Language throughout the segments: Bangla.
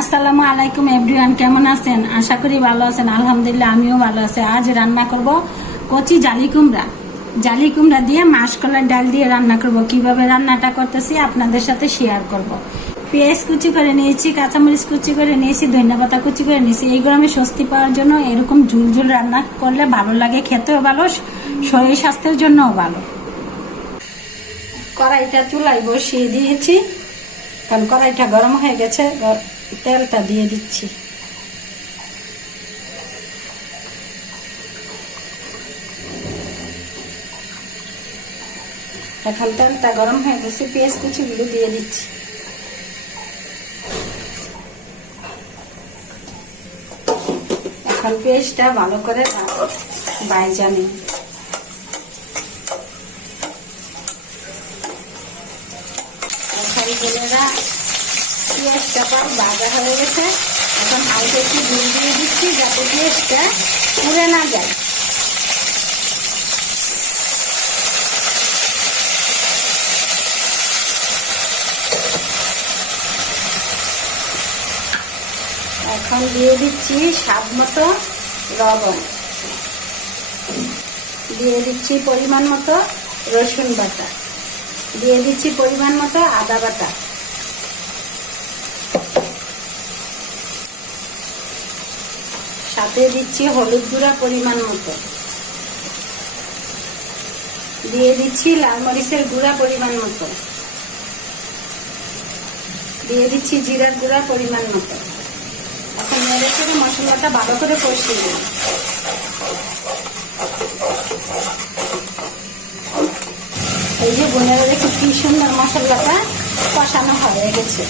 আসসালামু আলাইকুম এভরিওয়ান, কেমন আছেন? আশা করি ভালো আছেন। আলহামদুলিল্লাহ আমিও ভালো আছি। আজ রান্না করব কচি জালি কুমড়া। জালি কুমড়া দিয়ে মাসকলাইয়ের ডাল দিয়ে রান্না করব। কিভাবে রান্নাটা করতেছি আপনাদের সাথে শেয়ার করব। পেঁয়াজ কুচি করে নিয়েছি, কাঁচামরিচ কুচি করে নিয়েছি, ধনিয়া পাতা কুচি করে নিয়েছি। এই গরমে স্বস্তি পাওয়ার জন্য এরকম ঝুল ঝুল রান্না করলে ভালো লাগে, খেতেও ভালো, শরীর স্বাস্থ্যের জন্যও ভালো। কড়াইটা চুলায় বসিয়ে দিয়েছি, কারণ কড়াইটা গরম হয়ে গেছে। তেলটা দিয়ে দিচ্ছি। এখন তেলটা গরম হয়ে গেছে, পেঁয়াজ কুচিগুলো দিয়ে দিচ্ছি। এখন পেঁয়াজটা ভালো করে ভাজা নিই। এখন বোনেরা পেঁয়াজটা ভাজা হয়ে গেছে। এখন হালকা একটু ঝুল দিয়ে দিচ্ছি যাতে পেঁয়াজটা পুড়ে না যায়। এখন দিয়ে দিচ্ছি স্বাদ মতো লবণ, দিয়ে দিচ্ছি পরিমাণ মতো রসুন বাটা, দিয়ে দিচ্ছি পরিমাণ মতো আদা বাটা, সাথে দিচ্ছি হলুদ গুঁড়া পরিমাণ মতো, দিয়ে দিচ্ছি লাল মরিচের গুঁড়া পরিমাণ মতো, দিয়ে দিচ্ছি জিরার গুঁড়া পরিমাণ মতো। এখন নেড়ে চেড়ে মশলাটা ভালো করে কষিয়ে দিই। এই যে বোনেরা দেখি কি সুন্দর মশলাটা কষানো হয়ে গেছে।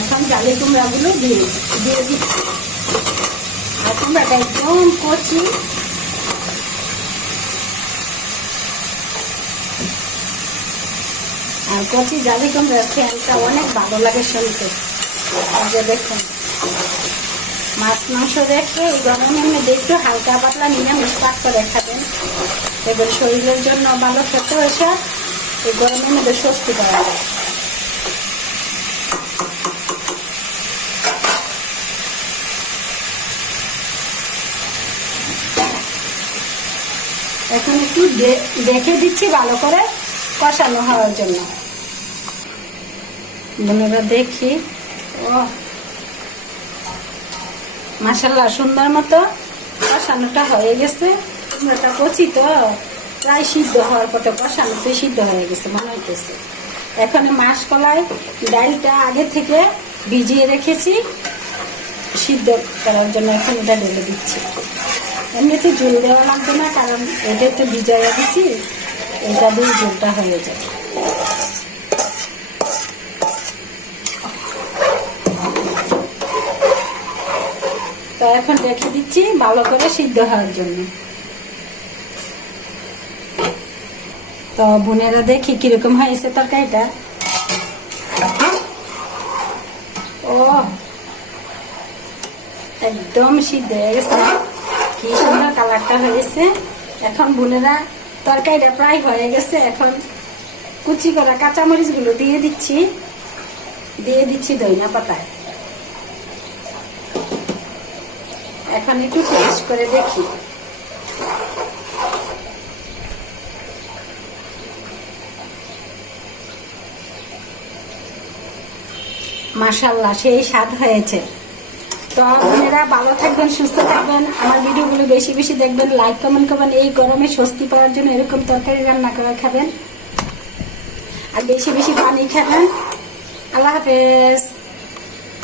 এখন জালি কুমড়াগুলো দিয়ে দিচ্ছি। আর কুমড়াটা একদম কচি, আর কচি জালি কুমড়ার সেন্টটা অনেক ভালো লাগে শুনতে। যে দেখুন, মাছ মাংস রেখে এই গরমের মধ্যে একটু হালকা পাতলা নিরামিষ পাক করে খাবেন, এবার শরীরের জন্য ভালো, খেতে হয়েছে এই গরমের মধ্যে স্বস্তি পাওয়া যায়। এখন একটু দেখে দিচ্ছি ভালো করে কষানো হওয়ার জন্য। বন্ধুরা দেখি, ও মাশাআল্লাহ সুন্দর মতো কষানোটা হয়ে গেছে। কুমড়াটা কচি তো প্রায় সিদ্ধ হওয়ার পথে, কষানোতে সিদ্ধ হয়ে গেছে মনে হইতেছে। এখন মাসকলাই ডালটা আগে থেকে ভিজিয়ে রেখেছি সিদ্ধ করার জন্য, এখন এটা ঢেলে দিচ্ছি। এমনিতে ঝোল দেওয়া লাগবে না, কারণ এটা একটু ভিজাইয়া দিচ্ছি, এটা দিয়ে ঝোলটা হয়ে যায়। তো এখন রেখে দিচ্ছি ভালো করে সিদ্ধ হওয়ার জন্য। তো বোনেরা দেখি কিরকম হয়েছে তরকারিটা। ও একদম সিদ্ধ হয়ে গেছে, কি সুন্দর কালারটা হয়েছে। এখন বোনেরা তরকারিটা প্রায় হয়ে গেছে। এখন কুচি করা কাঁচামরিচ গুলো দিয়ে দিচ্ছি ধনিয়া পাতায়। এখন একটু টেস্ট করে দেখি। মাশাআল্লাহ সেই স্বাদ হয়েছে। তো আপনারা ভালো থাকবেন, সুস্থ থাকবেন, আমার ভিডিওগুলো বেশি বেশি দেখবেন, লাইক কমেন্ট করবেন। এই গরমে স্বস্তি পাওয়ার জন্য এরকম তরকারি রান্না করে খাবেন, আর বেশি বেশি পানি খাবেন। আল্লাহ হাফেজ।